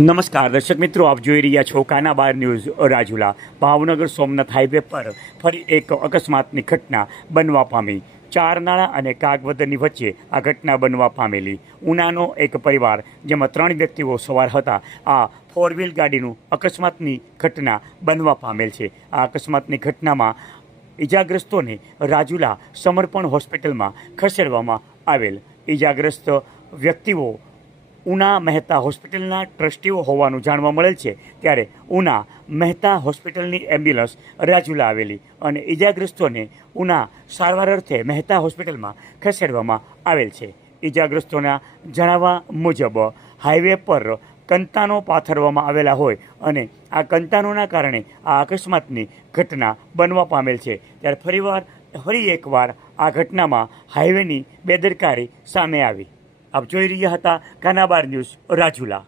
નમસ્કાર, દર્શક મિત્રો, આપ જોઈ રહ્યા છો કાનાબાર ન્યૂઝ રાજુલા. ભાવનગર સોમનાથ હાઈવે પર ફરી એક અકસ્માતની ઘટના બનવા પામી. ચાર નાળા અને કાગવદરની વચ્ચે આ ઘટના બનવા પામેલી. ઉનાનો એક પરિવાર, જેમાં ત્રણ વ્યક્તિઓ સવાર હતા, આ ફોર વ્હીલ ગાડીનું અકસ્માતની ઘટના બનવા પામેલ છે. આ અકસ્માતની ઘટનામાં ઈજાગ્રસ્તોને રાજુલા સમર્પણ હોસ્પિટલમાં ખસેડવામાં આવેલ. ઈજાગ્રસ્ત વ્યક્તિઓ ઉના મહેતા હોસ્પિટલના ટ્રસ્ટીઓ હોવાનું જાણવા મળેલ છે. ત્યારે ઉના મહેતા હોસ્પિટલની એમ્બ્યુલન્સ રાજુલા આવેલી અને ઈજાગ્રસ્તોને ઉના સારવાર અર્થે મહેતા હોસ્પિટલમાં ખસેડવામાં આવેલ છે. ઈજાગ્રસ્તોના જણાવવા મુજબ, હાઈવે પર કંતાનો પાથરવામાં આવેલા હોય અને આ કંતાનોના કારણે આ અકસ્માતની ઘટના બનવા પામેલ છે. ત્યારે ફરીવાર, ફરી એકવાર આ ઘટનામાં હાઈવેની બેદરકારી સામે આવી. આપ જોઈ રહ્યા હતા કાનાબાર ન્યૂઝ રાજુલા.